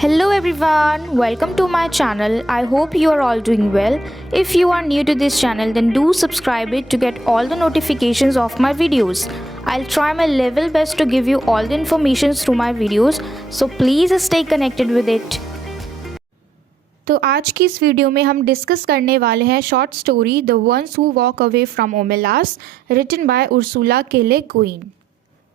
Hello everyone, welcome to my channel. I hope you are all doing well. If you are new to this channel, then do subscribe it to get all the notifications of my videos. I'll try my level best to give you all the information through my videos, so please stay connected with it. तो आज की इस video में हम discuss करने वाले हैं short story the ones who walk away from Omelas written by Ursula K Le Guin.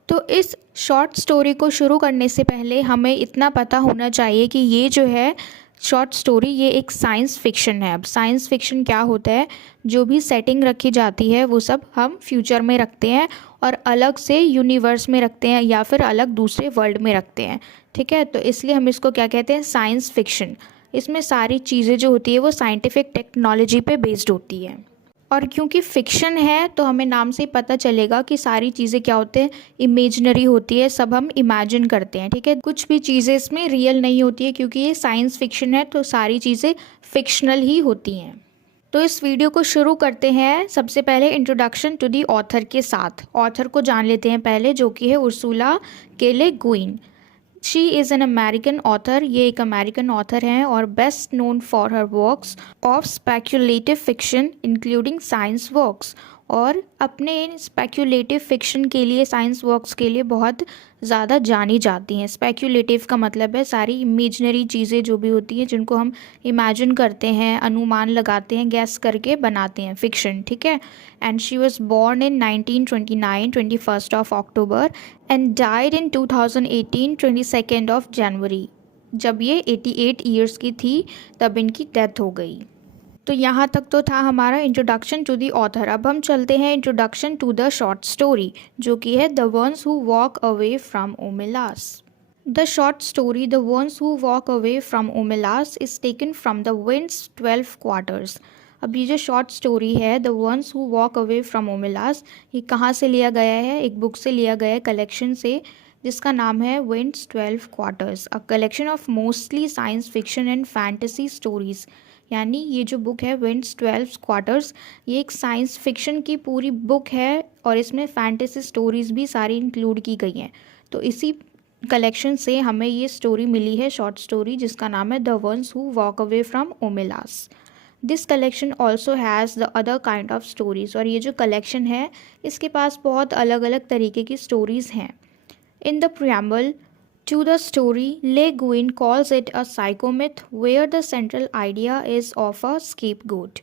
तो इस शॉर्ट स्टोरी को शुरू करने से पहले हमें इतना पता होना चाहिए कि ये जो है शॉर्ट स्टोरी ये एक साइंस फिक्शन है। अब साइंस फिक्शन क्या होता है, जो भी सेटिंग रखी जाती है वो सब हम फ्यूचर में रखते हैं और अलग से यूनिवर्स में रखते हैं या फिर अलग दूसरे वर्ल्ड में रखते हैं। ठीक है, तो इसलिए हम इसको क्या कहते हैं, साइंस फिक्शन। इसमें सारी चीज़ें जो होती है वो साइंटिफिक टेक्नोलॉजी पे बेस्ड होती है। और क्योंकि फ़िक्शन है तो हमें नाम से ही पता चलेगा कि सारी चीज़ें क्या होते हैं, इमेजिनरी होती है, सब हम इमेजिन करते हैं। ठीक है, कुछ भी चीज़ें इसमें रियल नहीं होती है क्योंकि ये साइंस फिक्शन है, तो सारी चीज़ें फिक्शनल ही होती हैं। तो इस वीडियो को शुरू करते हैं सबसे पहले इंट्रोडक्शन टू दी ऑथर के साथ। ऑथर को जान लेते हैं पहले, जो कि है Ursula K Le Guin. She is an American author, ये एक अमेरिकन ऑथर हैं और best known for her works of speculative fiction including science works. और अपने इन स्पेक्यूलेटिव फिक्शन के लिए, साइंस वर्क्स के लिए बहुत ज़्यादा जानी जाती हैं। स्पेक्यूलेटिव का मतलब है सारी इमेजनरी चीज़ें जो भी होती हैं, जिनको हम इमेजिन करते हैं, अनुमान लगाते हैं, गैस करके बनाते हैं, फिक्शन। ठीक है, and she was born in 1929 21 of October and died in 2018 22 of January. जब ये 88 ईयर्स की थी तब इनकी डेथ हो गई। तो यहाँ तक तो था हमारा इंट्रोडक्शन टू दी ऑथर। अब हम चलते हैं introduction to the short story, जो कि है the ones who walk away from Omelas. The short story the ones who walk away from Omelas is taken from the winds 12 quarters. अब ये जो शॉर्ट स्टोरी है the ones who walk away from Omelas, ये कहाँ से लिया गया है, एक बुक से लिया गया है, कलेक्शन से, जिसका नाम है winds 12 quarters, a collection of mostly science fiction and fantasy stories. यानी ये जो बुक है विंड्स 12 क्वार्टर्स, ये एक साइंस फिक्शन की पूरी बुक है और इसमें फैंटेसी स्टोरीज़ भी सारी इंक्लूड की गई हैं। तो इसी कलेक्शन से हमें ये स्टोरी मिली है, शॉर्ट स्टोरी, जिसका नाम है the ones who walk away from Omelas. This collection also has the other kind of stories. और ये जो कलेक्शन है इसके पास बहुत अलग अलग तरीके की स्टोरीज़ हैं। In the preamble to the story, Le Guin calls it a psychomyth where the central idea is of a scapegoat.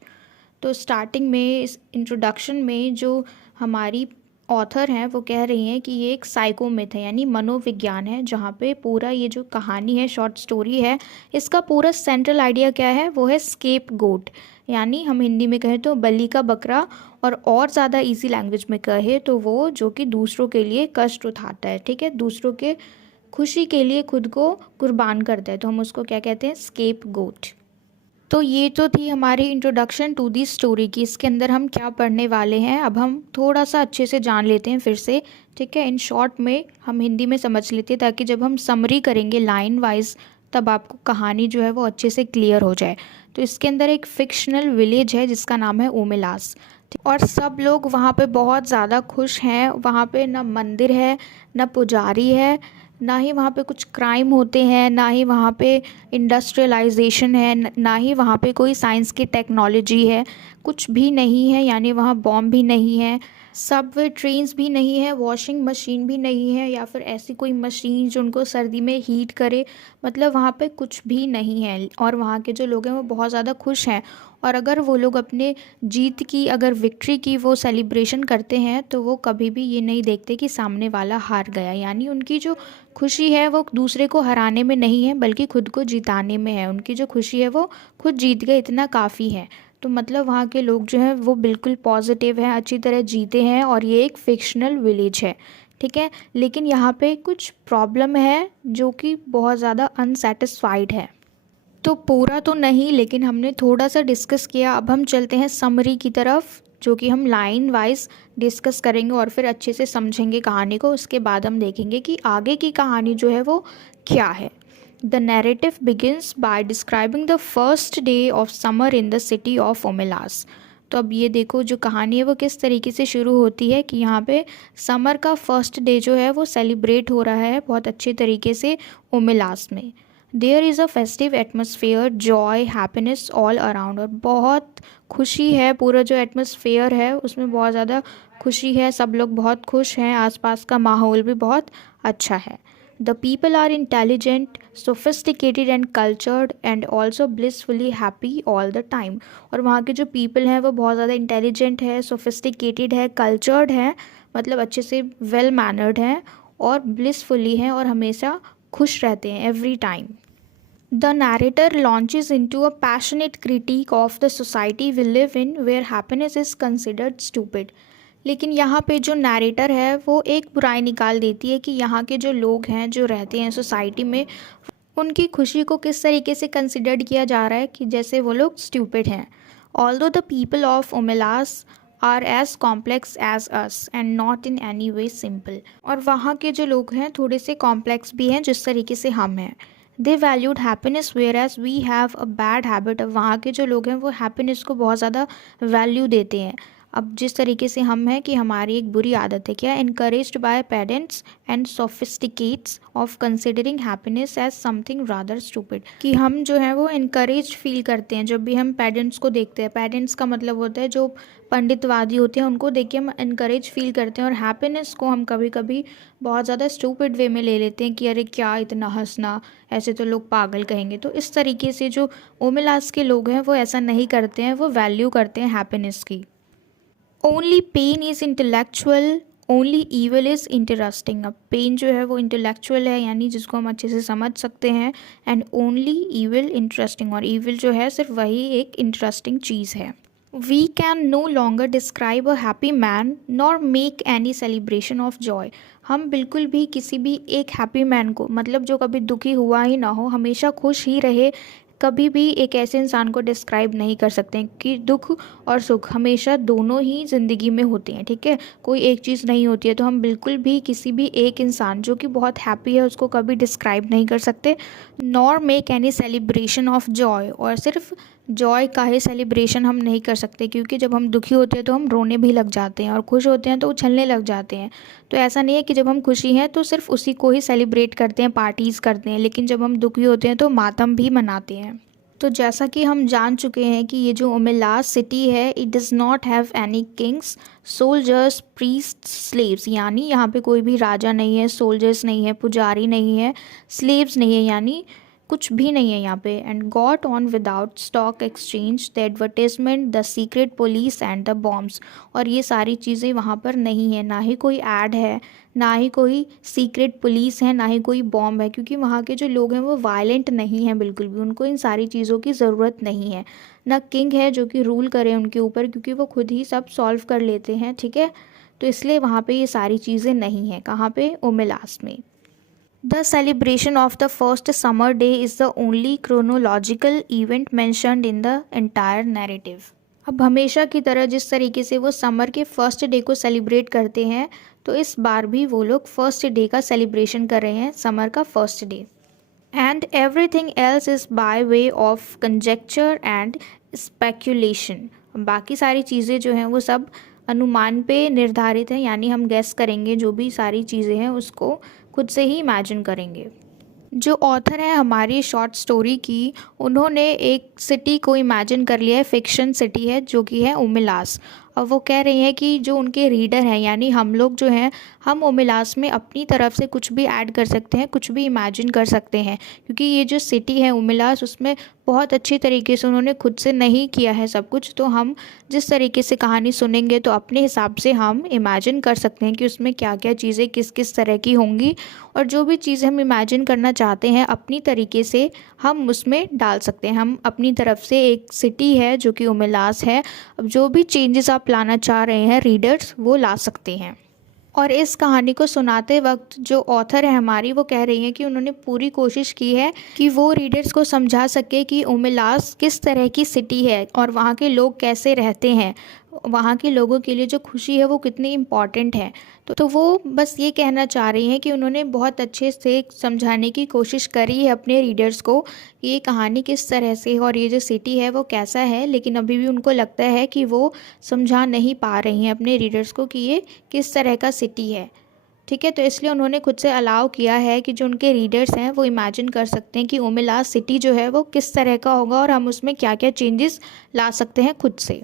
तो स्टार्टिंग में, इस इंट्रोडक्शन में जो हमारी ऑथर हैं वो कह रही हैं कि ये एक साइकोमिथ है, यानी मनोविज्ञान है, जहाँ पे पूरा ये जो कहानी है, शॉर्ट स्टोरी है, इसका पूरा सेंट्रल आइडिया क्या है, वो है स्केप गोट, यानी हम हिंदी में कहें तो बलि का बकरा, और ज़्यादा इजी लैंग्वेज में कहे तो वो जो कि दूसरों के लिए कष्ट उठाता है। ठीक है, दूसरों के खुशी के लिए खुद को कुर्बान करता है, तो हम उसको क्या कहते हैं, स्केप गोट। तो ये तो थी हमारी इंट्रोडक्शन टू दी स्टोरी की। इसके अंदर हम क्या पढ़ने वाले हैं अब हम थोड़ा सा अच्छे से जान लेते हैं फिर से। ठीक है, इन शॉर्ट में हम हिंदी में समझ लेते हैं ताकि जब हम समरी करेंगे लाइन वाइज तब आपको कहानी जो है वो अच्छे से क्लियर हो जाए। तो इसके अंदर एक फिक्शनल विलेज है जिसका नाम है ओमेलास, और सब लोग वहाँ पे बहुत ज़्यादा खुश हैं। वहाँ पे ना मंदिर है, ना पुजारी है, ना ही वहाँ पे कुछ क्राइम होते हैं, ना ही वहाँ पे इंडस्ट्रियलाइजेशन है, ना ही वहाँ पे कोई साइंस की टेक्नोलॉजी है, कुछ भी नहीं है। यानी वहाँ बॉम्ब भी नहीं है, सबवे ट्रेन्स भी नहीं है, वॉशिंग मशीन भी नहीं है, या फिर ऐसी कोई मशीन जो उनको सर्दी में हीट करे। मतलब वहाँ पे कुछ भी नहीं है और वहाँ के जो लोग हैं वो बहुत ज़्यादा खुश हैं। और अगर वो लोग अपने जीत की, अगर विक्ट्री की वो सेलिब्रेशन करते हैं तो वो कभी भी ये नहीं देखते कि सामने वाला हार गया। यानी उनकी जो खुशी है वो दूसरे को हराने में नहीं है बल्कि खुद को जिताने में है। उनकी जो खुशी है वो खुद जीत गए, इतना काफ़ी है। तो मतलब वहाँ के लोग जो हैं वो बिल्कुल पॉजिटिव हैं, अच्छी तरह जीते हैं, और ये एक फिक्शनल विलेज है। ठीक है, लेकिन यहाँ पे कुछ प्रॉब्लम है जो कि बहुत ज़्यादा अनसेटिस्फाइड है। तो पूरा तो नहीं, लेकिन हमने थोड़ा सा डिस्कस किया। अब हम चलते हैं समरी की तरफ, जो कि हम लाइन वाइज डिस्कस करेंगे और फिर अच्छे से समझेंगे कहानी को। उसके बाद हम देखेंगे कि आगे की कहानी जो है वो क्या है। The narrative begins by describing the first day of summer in the city of Omelas. तो अब ये देखो जो कहानी है वो किस तरीके से शुरू होती है कि यहाँ पे समर का फर्स्ट डे जो है वो सेलिब्रेट हो रहा है बहुत अच्छे तरीके से ओमेलास में। There is a festive atmosphere, joy, happiness all around. और बहुत खुशी है, पूरा जो एटमोसफियर है उसमें बहुत ज़्यादा खुशी है, सब लोग बहुत खुश हैं, आसपास का माहौल भी बहुत अच्छा है। The people are intelligent, sophisticated and cultured and also blissfully happy all the time. और वहाँ के जो पीपल हैं वो बहुत ज़्यादा इंटेलिजेंट है, सोफिस्टिकेटेड है, कल्चर्ड है, मतलब अच्छे से वेल मैनर्ड हैं, और ब्लिसफुली हैं, और हमेशा खुश रहते हैं every time. The narrator launches into a passionate critique of the society we live in where happiness is considered stupid। लेकिन यहाँ पे जो नैरेटर है वो एक बुराई निकाल देती है कि यहाँ के जो लोग हैं जो रहते हैं सोसाइटी में, उनकी खुशी को किस तरीके से कंसिडर्ड किया जा रहा है कि जैसे वो लोग स्टूपिड हैं। Although the people of Omelas are as complex as us and not in any way simple. और वहाँ के जो लोग हैं थोड़े से कॉम्प्लेक्स भी हैं जिस तरीके से हम हैं। They valued happiness whereas we have a bad habit. अब वहाँ के जो लोग हैं वो हैप्पीनेस को बहुत ज़्यादा वैल्यू देते हैं। अब जिस तरीके से हम हैं कि हमारी एक बुरी आदत है क्या, encouraged by parents and sophisticates of considering happiness as something rather stupid. कि हम जो है वो इनकरेज फील करते हैं जब भी हम पेरेंट्स को देखते हैं। पेरेंट्स का मतलब होता है जो पंडितवादी होते हैं, उनको देख के हम इनकरेज फील करते हैं, और हैप्पीनेस को हम कभी कभी बहुत ज़्यादा स्टूपिड वे में ले लेते हैं कि अरे क्या इतना हंसना, ऐसे तो लोग पागल कहेंगे। तो इस तरीके से जो ओमेलास के लोग हैं वो ऐसा नहीं करते हैं, वो वैल्यू करते हैं हैप्पीनेस की। Only pain is intellectual, only evil is interesting. अब पेन जो है वो इंटेलेक्चुअल है, यानी जिसको हम अच्छे से समझ सकते हैं, एंड ओनली ईविल इंटरेस्टिंग। और ईविल जो है सिर्फ वही एक इंटरेस्टिंग चीज़ है। We can no longer describe a happy man nor make any celebration of joy. हम बिल्कुल भी किसी भी एक हैप्पी मैन को, मतलब जो कभी दुखी हुआ ही ना हो, हमेशा खुश ही रहे, कभी भी एक ऐसे इंसान को डिस्क्राइब नहीं कर सकते हैं कि दुख और सुख हमेशा दोनों ही ज़िंदगी में होते हैं, ठीक है, कोई एक चीज़ नहीं होती है। तो हम बिल्कुल भी किसी भी एक इंसान जो कि बहुत हैप्पी है उसको कभी डिस्क्राइब नहीं कर सकते। Nor make any celebration of Joy, और सिर्फ जॉय का ही सेलिब्रेशन हम नहीं कर सकते, क्योंकि जब हम दुखी होते हैं तो हम रोने भी लग जाते हैं, और खुश होते हैं तो उछलने लग जाते हैं। तो ऐसा नहीं है कि जब हम खुशी हैं तो सिर्फ उसी को ही सेलिब्रेट करते हैं, पार्टीज़ करते हैं, लेकिन जब हम दुखी होते हैं तो मातम भी मनाते हैं। तो जैसा कि हम जान चुके हैं कि ये जो ओमेलास सिटी है, it does not have any Kings, soldiers, priest, slaves. यानी यहाँ पे कोई भी राजा नहीं है, सोल्जर्स नहीं है, पुजारी नहीं है, स्लेव्स नहीं है, यानी कुछ भी नहीं है यहाँ पे। And got on without stock exchange, the advertisement, the secret police and the bombs. और ये सारी चीज़ें वहाँ पर नहीं है, ना ही कोई ऐड है, ना ही कोई सीक्रेट पुलिस है, ना ही कोई बॉम्ब है, क्योंकि वहाँ के जो लोग हैं वो वायलेंट नहीं हैं बिल्कुल भी, उनको इन सारी चीज़ों की ज़रूरत नहीं है। ना किंग है जो कि रूल करे उनके ऊपर, क्योंकि वो खुद ही सब सॉल्व कर लेते हैं, ठीक है। तो इसलिए वहाँ पे ये सारी चीज़ें नहीं हैं। कहाँ पे? ओमेलास में। The celebration of the first summer day is the only chronological event mentioned in the entire narrative। अब हमेशा की तरह जिस तरीके से वो समर के फर्स्ट डे को सेलिब्रेट करते हैं, तो इस बार भी वो लोग फर्स्ट डे का सेलिब्रेशन कर रहे हैं, समर का first day. And everything else is by way of conjecture and speculation. बाकी सारी चीज़ें जो हैं वो सब अनुमान पे निर्धारित हैं, यानी हम गेस करेंगे, जो भी सारी चीज़ें हैं उसको खुद से ही इमेजिन करेंगे। जो ऑथर है हमारी शॉर्ट स्टोरी की, उन्होंने एक सिटी को इमेजिन कर लिया है, फिक्शन सिटी है जो कि है ओमेलास। अब वो कह रही हैं कि जो उनके रीडर हैं, यानी हम लोग जो हैं, हम ओमेलास में अपनी तरफ से कुछ भी ऐड कर सकते हैं, कुछ भी इमेजिन कर सकते हैं, क्योंकि ये जो सिटी है ओमेलास, उसमें बहुत अच्छी तरीके से उन्होंने खुद से नहीं किया है सब कुछ। तो हम जिस तरीके से कहानी सुनेंगे तो अपने हिसाब से हम इमेजिन कर सकते हैं कि उसमें क्या क्या चीज़ें किस किस तरह की होंगी, और जो भी चीज़ें हम इमेजिन करना चाहते हैं अपनी तरीके से हम उसमें डाल सकते हैं। हम अपनी तरफ से, एक सिटी है जो कि ओमेलास है, अब जो भी चेंजेस आप लाना चाह रहे हैं रीडर्स, वो ला सकते हैं। और इस कहानी को सुनाते वक्त जो ऑथर है हमारी, वो कह रही हैं कि उन्होंने पूरी कोशिश की है कि वो रीडर्स को समझा सके कि ओमेलास किस तरह की सिटी है और वहाँ के लोग कैसे रहते हैं, वहाँ के लोगों के लिए जो खुशी है वो कितनी इम्पॉर्टेंट है। तो वो बस ये कहना चाह रही हैं कि उन्होंने बहुत अच्छे से समझाने की कोशिश करी है अपने रीडर्स को कि ये कहानी किस तरह से और ये जो सिटी है वो कैसा है, लेकिन अभी भी उनको लगता है कि वो समझा नहीं पा रही हैं अपने रीडर्स को कि ये किस तरह का सिटी है। ठीक है, तो इसलिए उन्होंने खुद से अलाउ किया है कि जो उनके रीडर्स हैं वो इमेजिन कर सकते हैं कि ओमेलास सिटी जो है वो किस तरह का होगा और हम उसमें क्या क्या चेंजेस ला सकते हैं खुद से।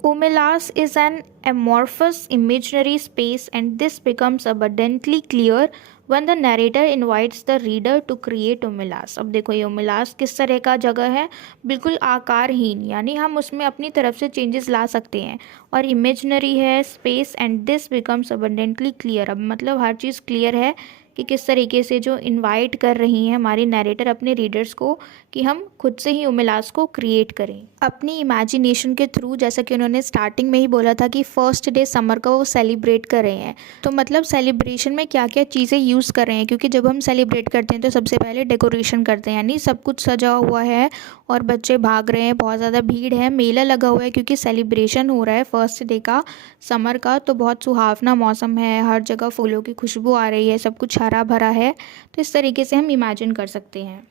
Omelas is an amorphous imaginary space, and this becomes abundantly clear when the narrator invites the reader to create Omelas। अब देखो ये Omelas किस तरह का जगह है, बिल्कुल आकारहीन, यानी हम उसमें अपनी तरफ से चेंजेस ला सकते हैं, और इमेजिनरी है space, and this becomes abundantly clear। अब मतलब हर चीज़ क्लियर है कि किस तरीके से जो इनवाइट कर रही हैं हमारी नरेटर अपने रीडर्स को कि हम खुद से ही ओमेलास को क्रिएट करें अपनी इमेजिनेशन के थ्रू। जैसा कि उन्होंने स्टार्टिंग में ही बोला था कि फर्स्ट डे समर का वो सेलिब्रेट कर रहे हैं, तो मतलब सेलिब्रेशन में क्या क्या चीज़ें यूज़ कर रहे हैं, क्योंकि जब हम सेलिब्रेट करते हैं तो सबसे पहले डेकोरेशन करते हैं, यानी सब कुछ सजा हुआ है और बच्चे भाग रहे हैं, बहुत ज़्यादा भीड़ है, मेला लगा हुआ है क्योंकि सेलिब्रेशन हो रहा है फर्स्ट डे का समर का, तो बहुत सुहावना मौसम है, हर जगह फूलों की खुशबू आ रही है, सब कुछ हरा भरा है। तो इस तरीके से हम इमेजिन कर सकते हैं।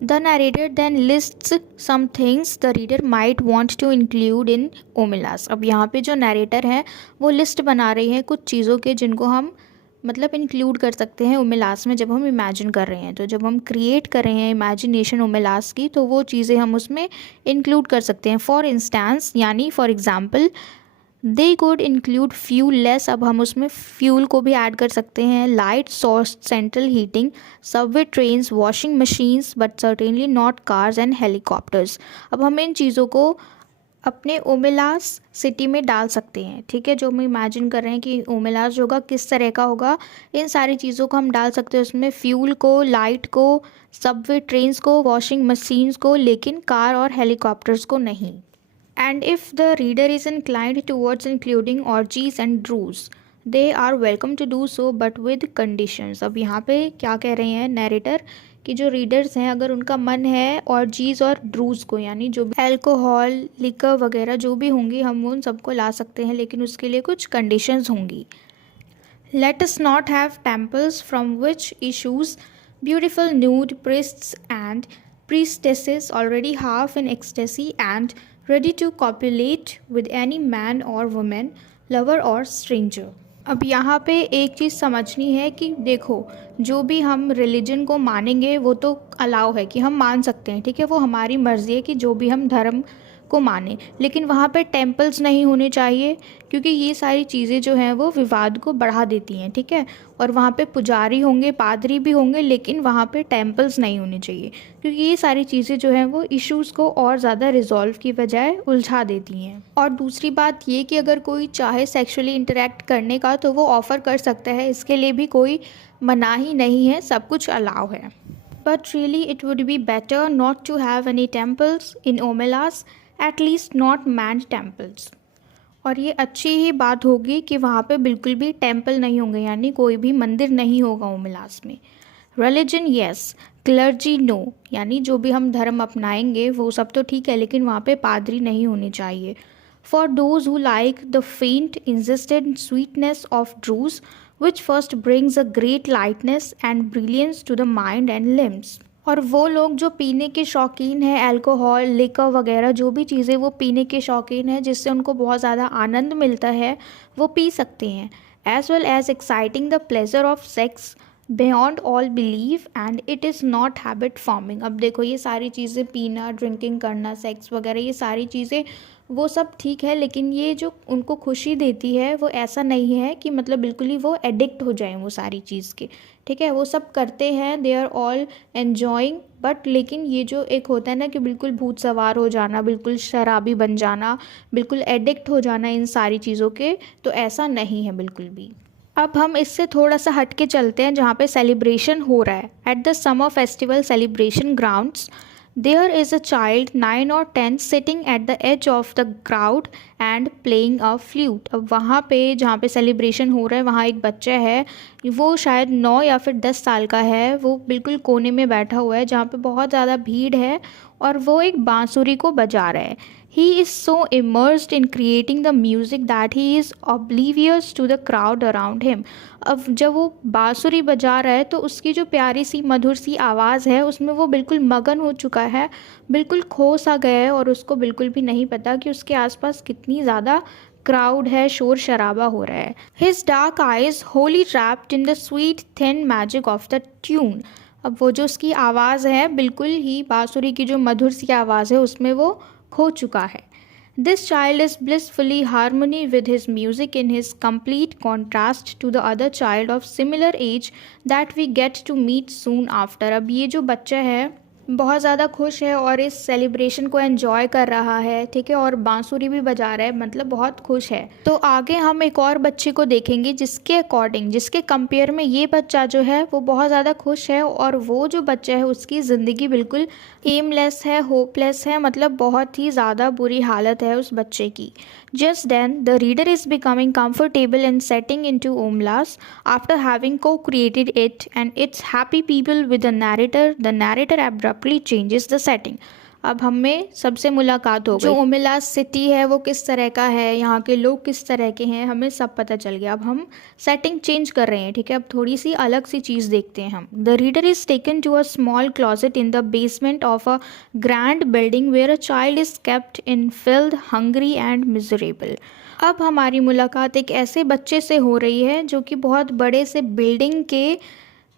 The narrator then lists some things the reader might want to include in Omelas। अब यहाँ पे जो नरेटर है वो लिस्ट बना रही है कुछ चीज़ों के जिनको हम मतलब इंक्लूड कर सकते हैं ओमेलास में जब हम इमेजिन कर रहे हैं। तो जब हम क्रिएट कर रहे हैं इमेजिनेशन ओमेलास की, तो वो चीज़ें हम उसमें इंक्लूड कर सकते हैं। फॉर इंस्टेंस, यानी for example, they could include fuel less. अब हम उसमें फ्यूल को भी ऐड कर सकते हैं, light source, central heating, Subway trains, washing machines, but certainly not cars and helicopters. अब हम इन चीज़ों को अपने ओमेलास सिटी में डाल सकते हैं। ठीक है, जो हम इमेजिन कर रहे हैं कि ओमेलास जो होगा किस तरह का होगा, इन सारी चीज़ों को हम डाल सकते हैं उसमें, फ्यूल को, लाइट को, सबवे ट्रेन्स को, वॉशिंग मशीन्स को, लेकिन कार और हेलीकॉप्टर्स को नहीं। And if the reader is inclined towards including orgies and drews, they are welcome to do so, but with conditions। अब यहाँ पे क्या कह रहे हैं नरेटर कि जो रीडर्स हैं अगर उनका मन है ऑर्जीज और ड्रूज को, यानी जो अल्कोहल, लिकर वगैरह जो भी होंगी, हम उन सबको ला सकते हैं, लेकिन उसके लिए कुछ कंडीशंस होंगी। Let us not have temples from which issues beautiful nude priests and priestesses already half in ecstasy and ready to copulate with any man or woman, lover or stranger। अब यहाँ पे एक चीज़ समझनी है कि देखो, जो भी हम रिलीजन को मानेंगे वो तो अलाउ है कि हम मान सकते हैं, ठीक है, वो हमारी मर्ज़ी है कि जो भी हम धर्म को माने, लेकिन वहाँ पे टेम्पल्स नहीं होने चाहिए, क्योंकि ये सारी चीज़ें जो हैं वो विवाद को बढ़ा देती हैं। ठीक है, और वहाँ पे पुजारी होंगे, पादरी भी होंगे, लेकिन वहाँ पे टेम्पल्स नहीं होने चाहिए, क्योंकि ये सारी चीज़ें जो हैं वो इश्यूज़ को और ज़्यादा रिजॉल्व की बजाय उलझा देती हैं। और दूसरी बात ये कि अगर कोई चाहे सेक्सुअली इंटरेक्ट करने का तो वो ऑफ़र कर सकता है, इसके लिए भी कोई मनाही नहीं है, सब कुछ अलाउ है। But really it would be better not to have any temples in Omelas, at least not manned temples. और ये अच्छी ही बात होगी कि वहाँ पे बिल्कुल भी टेम्पल नहीं होंगे, यानी कोई भी मंदिर नहीं होगा ओमेलास में। रिलीजन येस, क्लर्जी नो, यानी जो भी हम धर्म अपनाएंगे वो सब तो ठीक है, लेकिन वहाँ पे पादरी नहीं होने चाहिए। For those who like the faint insisted sweetness of drooz which first brings a great lightness and brilliance to the mind and limbs. और वो लोग जो पीने के शौकीन हैं, अल्कोहल, लिकर वगैरह जो भी चीज़ें वो पीने के शौकीन हैं जिससे उनको बहुत ज़्यादा आनंद मिलता है, वो पी सकते हैं। As well as exciting the pleasure of sex beyond all believe and it is not habit forming. अब देखो ये सारी चीज़ें, पीना, ड्रिंकिंग करना, सेक्स वगैरह, ये सारी चीज़ें वो सब ठीक है, लेकिन ये जो उनको खुशी देती है वो ऐसा नहीं है कि मतलब बिल्कुल ही वो एडिक्ट हो जाएं वो सारी चीज़ के। ठीक है, वो सब करते हैं, they are all enjoying, but लेकिन ये जो एक होता है ना कि बिल्कुल भूत सवार हो जाना, बिल्कुल शराबी बन जाना, बिल्कुल एडिक्ट हो जाना इन सारी चीज़ों के, तो ऐसा नहीं है बिल्कुल भी। अब हम इससे थोड़ा सा हट के चलते हैं जहाँ पे सेलिब्रेशन हो रहा है। At the summer festival celebration grounds there is a child 9 or 10 sitting at the edge of the crowd and playing a flute। अब वहाँ पे जहाँ पे सेलिब्रेशन हो रहा है वहाँ एक बच्चा है, वो शायद 9 या फिर 10 साल का है, वो बिल्कुल कोने में बैठा हुआ है जहाँ पे बहुत ज़्यादा भीड़ है और वो एक बांसुरी को बजा रहा है। He is so immersed in creating the music that he is oblivious to the crowd around him। अब जब वो बांसुरी बजा रहा है तो उसकी जो प्यारी सी मधुर सी आवाज़ है उसमें वो बिल्कुल मगन हो चुका है, बिल्कुल खो सा गया है और उसको बिल्कुल भी नहीं पता कि उसके आसपास कितनी ज़्यादा क्राउड है, शोर शराबा हो रहा है। His dark eyes Holi trapped in the sweet thin magic of the tune. अब वो जो उसकी आवाज़ है, बिल्कुल ही बांसुरी की जो मधुर सी आवाज़ है उसमें वो खो चुका है। This child is blissfully harmony with his music in his complete contrast to the other child of similar age that we get to meet soon after। अब ये जो बच्चा है बहुत ज़्यादा खुश है और इस सेलिब्रेशन को एंजॉय कर रहा है, ठीक है, और बांसुरी भी बजा रहा है, मतलब बहुत खुश है। तो आगे हम एक और बच्चे को देखेंगे जिसके अकॉर्डिंग, जिसके कंपेयर में ये बच्चा जो है वो बहुत ज़्यादा खुश है, और वो जो बच्चा है उसकी ज़िंदगी बिल्कुल एमलेस है, होपलेस है, मतलब बहुत ही ज़्यादा बुरी हालत है उस बच्चे की। Just then, the reader is becoming comfortable in setting into Omlas after having co-created it and its happy people with the narrator. The narrator abruptly changes the setting. अब हमें सबसे मुलाकात हो गई। जो ओमिलास सिटी है वो किस तरह का है, यहाँ के लोग किस तरह के हैं, हमें सब पता चल गया। अब हम सेटिंग चेंज कर रहे हैं, ठीक है, अब थोड़ी सी अलग सी चीज़ देखते हैं हम। The reader is taken to a small closet in the basement of a grand building where a child is kept in filled, hungry and miserable. अब हमारी मुलाकात एक ऐसे बच्चे से हो रही है जो कि बहुत बड़े से बिल्डिंग के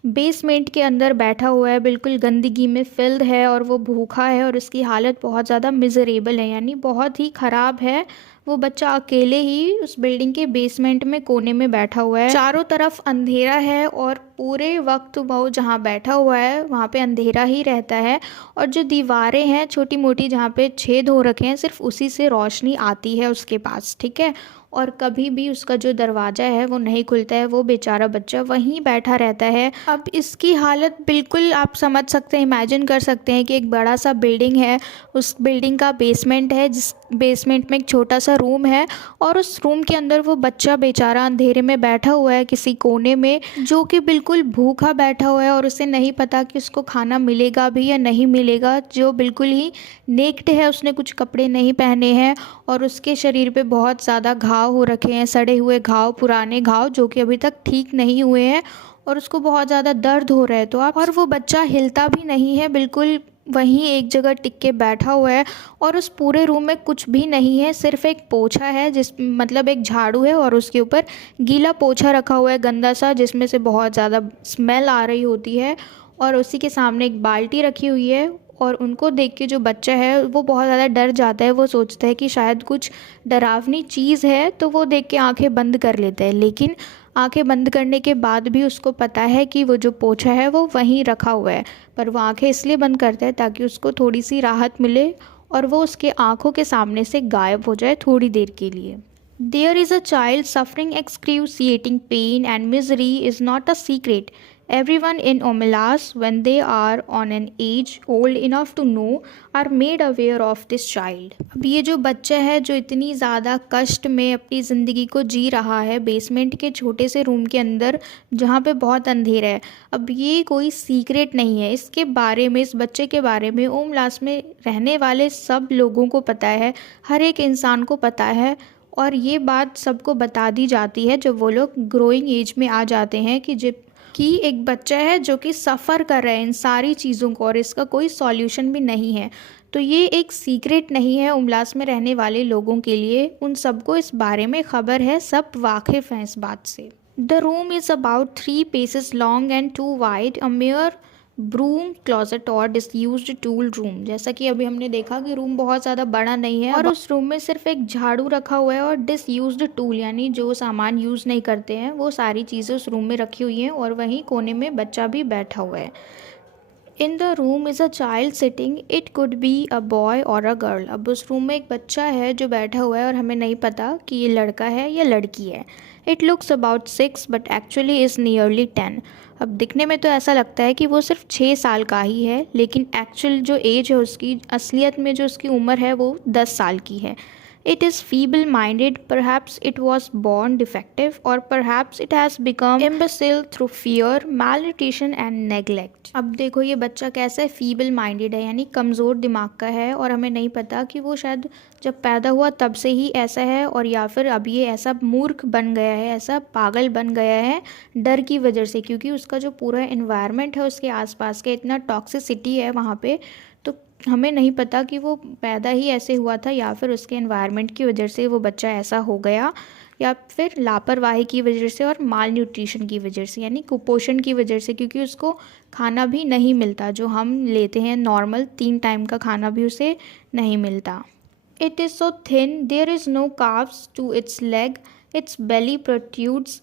बेसमेंट के अंदर बैठा हुआ है, बिल्कुल गंदगी में फिल्ड है, और वो भूखा है और उसकी हालत बहुत ज़्यादा मिजरेबल है, यानी बहुत ही ख़राब है। वो बच्चा अकेले ही उस बिल्डिंग के बेसमेंट में कोने में बैठा हुआ है। चारों तरफ अंधेरा है और पूरे वक्त वो जहाँ बैठा हुआ है वहाँ पे अंधेरा ही रहता है, और जो दीवारें हैं छोटी मोटी जहाँ पे छेद हो रखे हैं सिर्फ उसी से रोशनी आती है उसके पास, ठीक है, और कभी भी उसका जो दरवाज़ा है वो नहीं खुलता है। वो बेचारा बच्चा वहीं बैठा रहता है। अब इसकी हालत बिल्कुल आप समझ सकते हैं, इमेजिन कर सकते हैं कि एक बड़ा सा बिल्डिंग है, उस बिल्डिंग का बेसमेंट है, जिस बेसमेंट में एक छोटा सा रूम है, और उस रूम के अंदर वो बच्चा बेचारा अंधेरे में बैठा हुआ है किसी कोने में, जो कि बिल्कुल भूखा बैठा हुआ है, और उसे नहीं पता कि उसको खाना मिलेगा भी या नहीं मिलेगा। जो बिल्कुल ही नेक्ड है, उसने कुछ कपड़े नहीं पहने हैं, और उसके शरीर पे बहुत ज़्यादा घाव हो रखे हैं, सड़े हुए घाव, पुराने घाव जो कि अभी तक ठीक नहीं हुए हैं, और उसको बहुत ज़्यादा दर्द हो रहा है। तो आप, और वो बच्चा हिलता भी नहीं है, बिल्कुल वहीं एक जगह टिक के बैठा हुआ है, और उस पूरे रूम में कुछ भी नहीं है, सिर्फ एक पोछा है, जिस मतलब एक झाड़ू है, और उसके ऊपर गीला पोछा रखा हुआ है गंदा सा, जिसमें से बहुत ज़्यादा स्मेल आ रही होती है, और उसी के सामने एक बाल्टी रखी हुई है। और उनको देख के जो बच्चा है वो बहुत ज़्यादा डर जाता है, वो सोचता है कि शायद कुछ डरावनी चीज़ है, तो वो देख के आंखें बंद कर लेता है। लेकिन आंखें बंद करने के बाद भी उसको पता है कि वो जो पोछा है वो वहीं रखा हुआ है, पर वो आंखें इसलिए बंद करता है ताकि उसको थोड़ी सी राहत मिले और वो उसके आंखों के सामने से गायब हो जाए थोड़ी देर के लिए। There is a child suffering excruciating pain and misery is not a secret. Everyone in Omelas, when they are on an age old enough to know, are made aware of this child. अब ये जो बच्चा है जो इतनी ज़्यादा कष्ट में अपनी ज़िंदगी को जी रहा है बेसमेंट के छोटे से रूम के अंदर जहाँ पे बहुत अंधेरा है, अब ये कोई सीक्रेट नहीं है। इसके बारे में, इस बच्चे के बारे में ओमलास में रहने वाले सब लोगों को पता है, हर एक इंसान को पता है, और ये बात सबको बता दी जाती है जब वो लोग ग्रोइंग एज में आ जाते हैं कि एक बच्चा है जो कि सफ़र कर रहा है इन सारी चीज़ों को, और इसका कोई सॉल्यूशन भी नहीं है। तो ये एक सीक्रेट नहीं है ओमलास में रहने वाले लोगों के लिए, उन सबको इस बारे में ख़बर है, सब वाकिफ़ हैं इस बात से। The room is about 3 paces long and 2 wide, a mere broom closet or disused tool room. जैसा कि अभी हमने देखा कि रूम बहुत ज़्यादा बड़ा नहीं है, और उस रूम में सिर्फ एक झाड़ू रखा हुआ है, और डिसयूज्ड टूल यानी जो सामान यूज़ नहीं करते हैं वो सारी चीज़ें उस रूम में रखी हुई हैं, और वहीं कोने में बच्चा भी बैठा हुआ है। In the room is a child sitting, it could be a boy और अ गर्ल। अब उस रूम में एक बच्चा है जो बैठा हुआ है, और हमें नहीं पता कि ये लड़का है या लड़की है। It looks about 6 but actually is nearly 10। अब दिखने में तो ऐसा लगता है कि वो सिर्फ 6 साल का ही है, लेकिन एक्चुअल जो एज है उसकी, असलियत में जो उसकी उम्र है वो 10 साल की है। It is feeble-minded, perhaps it was born defective, or perhaps it has become imbecile through fear, malnutrition and neglect. अब देखो ये बच्चा कैसा फीबल माइंडेड है, यानी कमज़ोर दिमाग का है, और हमें नहीं पता कि वो शायद जब पैदा हुआ तब से ही ऐसा है, और या फिर अब ये ऐसा मूर्ख बन गया है, ऐसा पागल बन गया है डर की वजह से, क्योंकि उसका जो पूरा एनवायरनमेंट है उसके आसपास के इतना टॉक्सिसिटी है वहाँ पे, तो हमें नहीं पता कि वो पैदा ही ऐसे हुआ था या फिर उसके एनवायरनमेंट की वजह से वो बच्चा ऐसा हो गया, या फिर लापरवाही की वजह से और माल न्यूट्रिशन की वजह से, यानी कुपोषण की वजह से, क्योंकि उसको खाना भी नहीं मिलता जो हम लेते हैं नॉर्मल 3 टाइम का खाना भी उसे नहीं मिलता। It is so thin, there is no calves to its leg, its belly protrudes,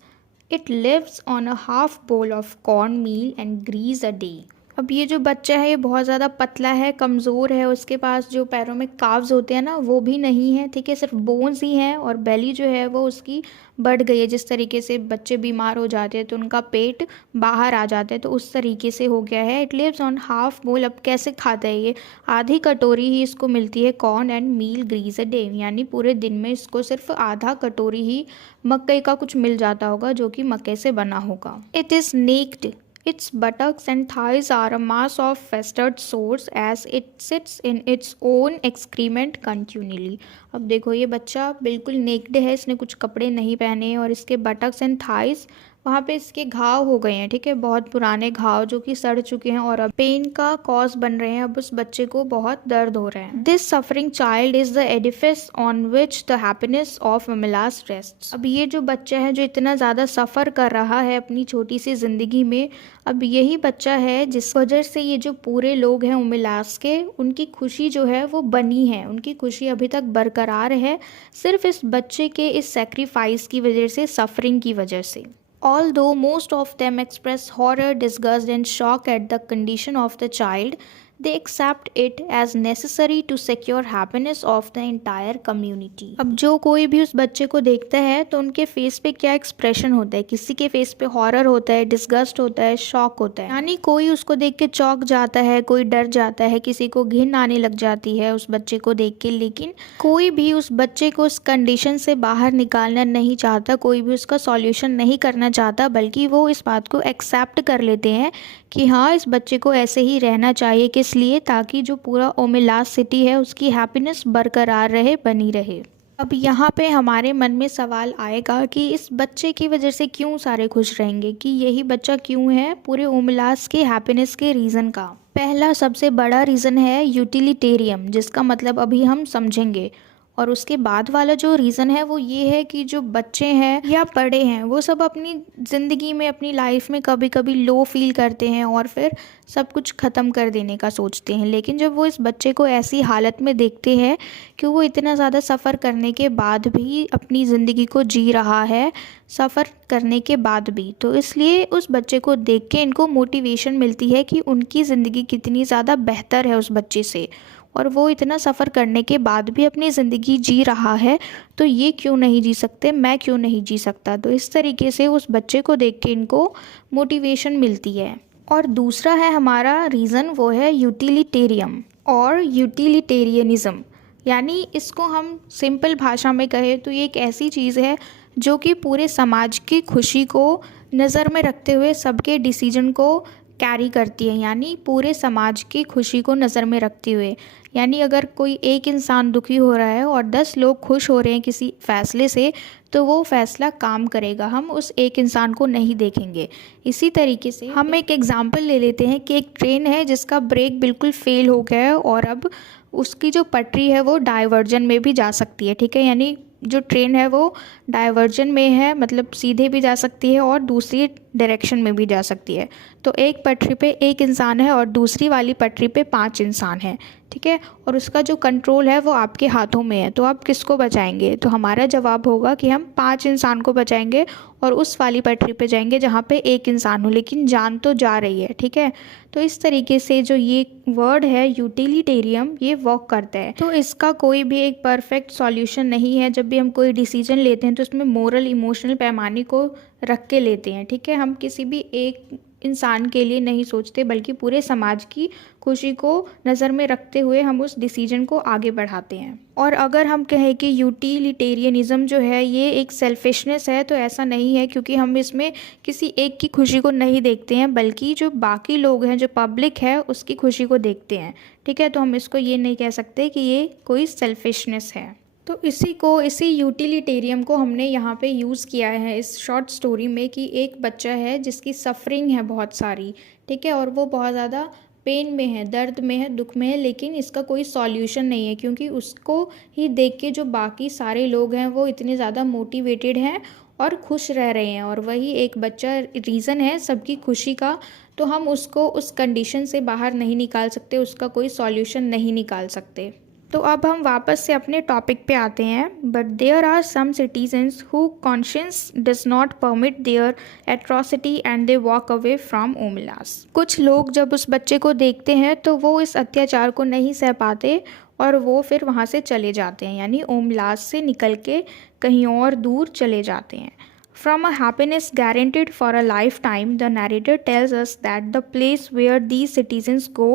it lives on a half bowl of corn meal and grease a day. अब ये जो बच्चा है ये बहुत ज़्यादा पतला है, कमज़ोर है, उसके पास जो पैरों में काव्स होते हैं ना वो भी नहीं है, ठीक है, सिर्फ बोन्स ही हैं, और बेली जो है वो उसकी बढ़ गई है। जिस तरीके से बच्चे बीमार हो जाते हैं तो उनका पेट बाहर आ जाता है, तो उस तरीके से हो गया है। इट लिव्स ऑन हाफ बोल। अब कैसे खाता है ये? आधी कटोरी ही इसको मिलती है corn and meal grease a day, यानी पूरे दिन में इसको सिर्फ आधा कटोरी ही मक्के का कुछ मिल जाता होगा जो कि मक्के से बना होगा। It is naked, its buttocks and thighs are a mass of festered sores as it sits in its own excrement continually। अब देखो ये बच्चा बिल्कुल नेक्ड है, इसने कुछ कपड़े नहीं पहने और इसके बटक्स एंड थाइस वहाँ पे इसके घाव हो गए हैं, ठीक है, बहुत पुराने घाव जो कि सड़ चुके हैं और अब पेन का कॉज बन रहे हैं। अब उस बच्चे को बहुत दर्द हो रहा है। This suffering child is the edifice on which the happiness of Omelas rest. अब ये जो बच्चा है जो इतना ज़्यादा सफ़र कर रहा है अपनी छोटी सी ज़िंदगी में, अब यही बच्चा है जिस वजह से ये जो पूरे लोग हैं उमिलास के, उनकी खुशी जो है वो बनी है, उनकी खुशी अभी तक बरकरार है, सिर्फ इस बच्चे के इस सेक्रीफाइस की वजह से, सफरिंग की वजह से। Although most of them express horror, disgust and shock at the condition of the child, they accept it as necessary to secure happiness of the entire community। अब जो कोई भी उस बच्चे को देखता है तो उनके फेस पे क्या एक्सप्रेशन होता है? किसी के फेस पे हॉरर होता है, डिस्गस्ट होता है, शॉक होता है, यानी कोई उसको देख के चौंक जाता है, कोई डर जाता है, किसी को घिन आने लग जाती है उस बच्चे को देख के, लेकिन कोई भी उस बच्चे को उस कंडीशन से बाहर निकालना नहीं चाहता, कोई भी उसका सॉल्यूशन नहीं करना चाहता, बल्कि वो इस बात को एक्सेप्ट कर लेते हैं कि हाँ इस बच्चे को ऐसे ही रहना चाहिए। किस लिए? ताकि जो पूरा ओमिलास सिटी है उसकी हैप्पीनेस बरकरार रहे, बनी रहे। अब यहाँ पे हमारे मन में सवाल आएगा कि इस बच्चे की वजह से क्यों सारे खुश रहेंगे, कि यही बच्चा क्यों है पूरे ओमिलास के हैप्पीनेस के रीज़न का। पहला सबसे बड़ा रीज़न है यूटिलिटेरियम, जिसका मतलब अभी हम समझेंगे। और उसके बाद वाला जो रीज़न है वो ये है कि जो बच्चे हैं या बड़े हैं वो सब अपनी ज़िंदगी में, अपनी लाइफ में कभी कभी लो फील करते हैं और फिर सब कुछ ख़त्म कर देने का सोचते हैं। लेकिन जब वो इस बच्चे को ऐसी हालत में देखते हैं कि वो इतना ज़्यादा सफ़र करने के बाद भी अपनी ज़िंदगी को जी रहा है, सफ़र करने के बाद भी, तो इसलिए उस बच्चे को देख के इनको मोटिवेशन मिलती है कि उनकी ज़िंदगी कितनी ज़्यादा बेहतर है उस बच्चे से, और वो इतना सफ़र करने के बाद भी अपनी ज़िंदगी जी रहा है, तो ये क्यों नहीं जी सकते, मैं क्यों नहीं जी सकता। तो इस तरीके से उस बच्चे को देख के इनको मोटिवेशन मिलती है। और दूसरा है हमारा रीज़न, वो है यूटिलिटेरियम और यूटिलिटेरियनिज़म, यानी इसको हम सिंपल भाषा में कहें तो ये एक ऐसी चीज़ है जो कि पूरे समाज की खुशी को नज़र में रखते हुए सबके डिसीजन को कैरी करती है, यानी पूरे समाज की खुशी को नज़र में रखते हुए। यानी अगर कोई एक इंसान दुखी हो रहा है और 10 लोग खुश हो रहे हैं किसी फ़ैसले से, तो वो फ़ैसला काम करेगा, हम उस एक इंसान को नहीं देखेंगे। इसी तरीके से हम एक एग्ज़ाम्पल ले लेते हैं कि एक ट्रेन है जिसका ब्रेक बिल्कुल फ़ेल हो गया है और अब उसकी जो पटरी है वो डाइवर्जन में भी जा सकती है, ठीक है, यानी जो ट्रेन है वो डाइवर्जन में है, मतलब सीधे भी जा सकती है और दूसरी डायरेक्शन में भी जा सकती है। तो एक पटरी पे एक इंसान है और दूसरी वाली पटरी पे 5 इंसान हैं, ठीक है, और उसका जो कंट्रोल है वो आपके हाथों में है। तो आप किसको बचाएंगे? तो हमारा जवाब होगा कि हम 5 इंसान को बचाएंगे और उस वाली पटरी पे जाएंगे जहाँ पे एक इंसान हो, लेकिन जान तो जा रही है, ठीक है। तो इस तरीके से जो ये वर्ड है यूटिलिटेरियम, ये वर्क करता है। तो इसका कोई भी एक परफेक्ट सॉल्यूशन नहीं है। जब भी हम कोई डिसीजन लेते हैं तो उसमें मोरल इमोशनल पैमाने को रख के लेते हैं, ठीक है। हम किसी भी एक इंसान के लिए नहीं सोचते, बल्कि पूरे समाज की खुशी को नज़र में रखते हुए हम उस डिसीजन को आगे बढ़ाते हैं। और अगर हम कहें कि यूटिलिटेरियनिज़म जो है ये एक सेल्फिशनेस है, तो ऐसा नहीं है, क्योंकि हम इसमें किसी एक की खुशी को नहीं देखते हैं, बल्कि जो बाकी लोग हैं, जो पब्लिक है, उसकी खुशी को देखते हैं, ठीक है। तो हम इसको ये नहीं कह सकते कि ये कोई सेल्फिशनेस है। तो इसी यूटिलिटेरियम को हमने यहाँ पे यूज़ किया है इस शॉर्ट स्टोरी में, कि एक बच्चा है जिसकी सफरिंग है बहुत सारी, ठीक है, और वो बहुत ज़्यादा पेन में है, दर्द में है, दुख में है, लेकिन इसका कोई सॉल्यूशन नहीं है, क्योंकि उसको ही देख के जो बाकी सारे लोग हैं वो इतने ज़्यादा मोटिवेटेड हैं और खुश रह रहे हैं, और वही एक बच्चा रीज़न है सबकी खुशी का। तो हम उसको उस कंडीशन से बाहर नहीं निकाल सकते, उसका कोई सॉल्यूशन नहीं निकाल सकते। तो अब हम वापस से अपने टॉपिक पे आते हैं। But there are some citizens who conscience does not permit their atrocity and they walk away from Omelas. कुछ लोग जब उस बच्चे को देखते हैं तो वो इस अत्याचार को नहीं सह पाते और वो फिर वहाँ से चले जाते हैं, यानी ओमलास से निकल के कहीं और दूर चले जाते हैं। From a happiness guaranteed for a lifetime, the narrator tells us that the place where these citizens go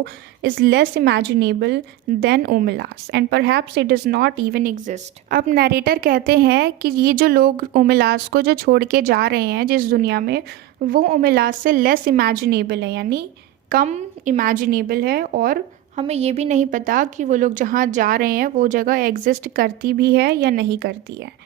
is less imaginable than ओमिलास and perhaps it does not even exist. अब नरेटर कहते हैं कि ये जो लोग ओमिलास को जो छोड़ के जा रहे हैं जिस दुनिया में, वो ओमिलास से लेस इमेजिनेबल है, यानी कम इमेजिनेबल है, और हमें ये भी नहीं पता कि वो लोग जहाँ जा रहे हैं वो जगह एग्जिस्ट करती भी है या नहीं करती है।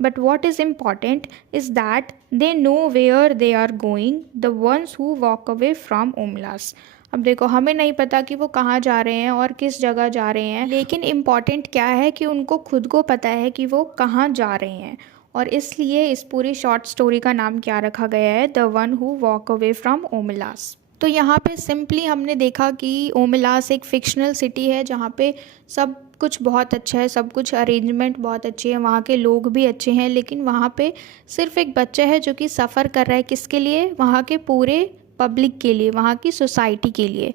But what is important is that they know where they are going, the ones who walk away from ओमलास। अब देखो, हमें नहीं पता कि वो कहाँ जा रहे हैं और किस जगह जा रहे हैं, लेकिन इम्पॉर्टेंट क्या है कि उनको खुद को पता है कि वो कहाँ जा रहे हैं, और इसलिए इस पूरी शॉर्ट स्टोरी का नाम क्या रखा गया है, the one who walk away from Omelas. तो यहाँ पे सिंपली हमने देखा कि ओमिलास एक फ़िक्शनल सिटी है जहाँ पे सब कुछ बहुत अच्छा है, सब कुछ अरेंजमेंट बहुत अच्छी है, वहाँ के लोग भी अच्छे हैं, लेकिन वहाँ पे सिर्फ एक बच्चा है जो कि सफ़र कर रहा है, किसके लिए, वहाँ के पूरे पब्लिक के लिए, वहाँ की सोसाइटी के लिए।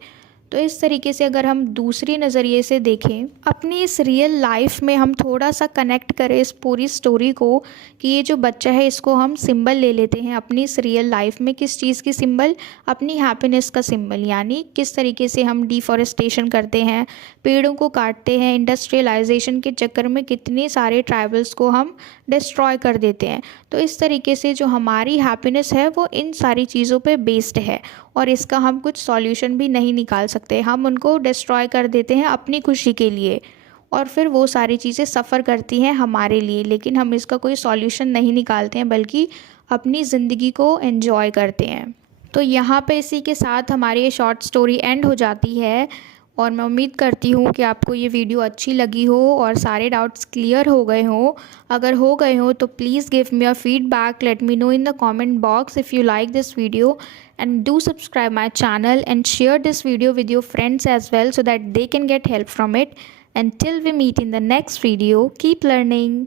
तो इस तरीके से अगर हम दूसरी नज़रिए से देखें, अपनी इस रियल लाइफ में हम थोड़ा सा कनेक्ट करें इस पूरी स्टोरी को, कि ये जो बच्चा है इसको हम सिंबल ले लेते हैं अपनी इस रियल लाइफ में। किस चीज़ की सिंबल? अपनी हैप्पीनेस का सिंबल, यानी किस तरीके से हम डिफॉरेस्टेशन करते हैं, पेड़ों को काटते हैं, इंडस्ट्रियलाइजेशन के चक्कर में कितने सारे ट्राइबल्स को हम डिस्ट्रॉय कर देते हैं। तो इस तरीके से जो हमारी हैप्पीनेस है वो इन सारी चीज़ों पे बेस्ड है, और इसका हम कुछ सॉल्यूशन भी नहीं निकाल सकते। हम उनको डिस्ट्रॉय कर देते हैं अपनी खुशी के लिए, और फिर वो सारी चीज़ें सफ़र करती हैं हमारे लिए, लेकिन हम इसका कोई सॉल्यूशन नहीं निकालते हैं, बल्कि अपनी ज़िंदगी को एंजॉय करते हैं। तो यहाँ पे इसी के साथ हमारी ये शॉर्ट स्टोरी एंड हो जाती है, और मैं उम्मीद करती हूँ कि आपको ये वीडियो अच्छी लगी हो और सारे डाउट्स क्लियर हो गए हों। अगर हो गए हो तो please give me a feedback, let me know in the comment box if you like this video, and do subscribe my channel and share this video with your friends as well so that they can get help from it. Until we meet in the next video, keep learning.